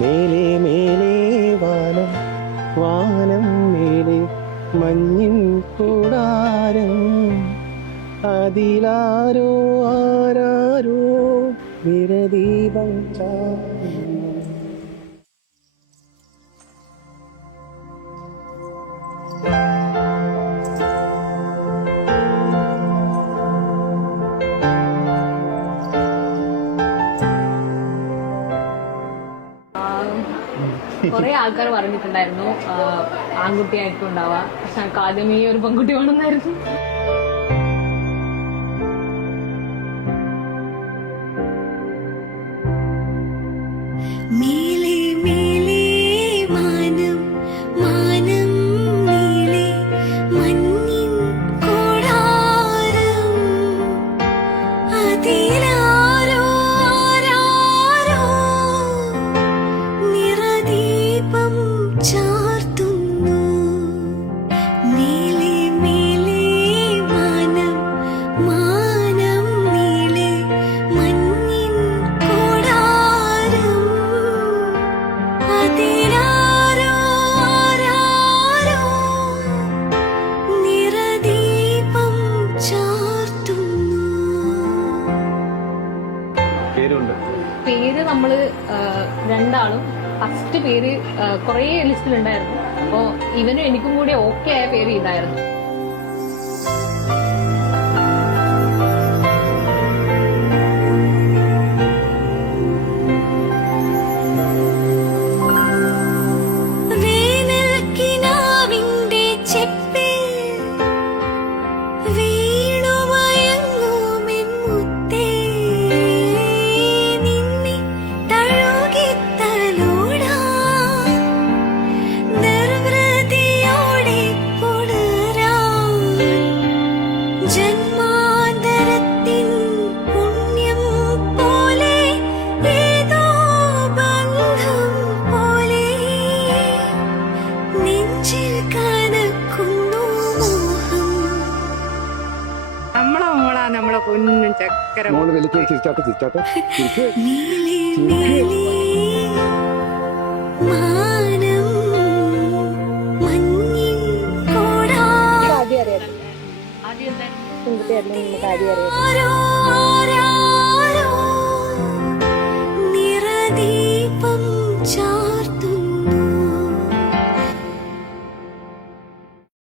മേലെ മേലെ വാനം വാനം മേലെ മഞ്ഞിൻ കൂടാരം അതിലാരോ ആരാരോ നിരദീപം ചാർത്തുന്നു. കുറെ ആൾക്കാർ പറഞ്ഞിട്ടുണ്ടായിരുന്നു ആൺകുട്ടിയായിരിക്കും ഉണ്ടാവുക, പക്ഷെ എനിക്ക് ആദ്യമേ ഒരു പെൺകുട്ടി വേണമെന്നായിരുന്നു. പേര് നമ്മള് രണ്ടാളും ഫസ്റ്റ് പേര് കുറെ ലിസ്റ്റിലുണ്ടായിരുന്നു. അപ്പോ ഇവനും എനിക്കും കൂടി ഓക്കെ ആയ പേര് ഇതായിരുന്നു. നമ്മളെ പൊന്നും ചക്കര ആദ്യം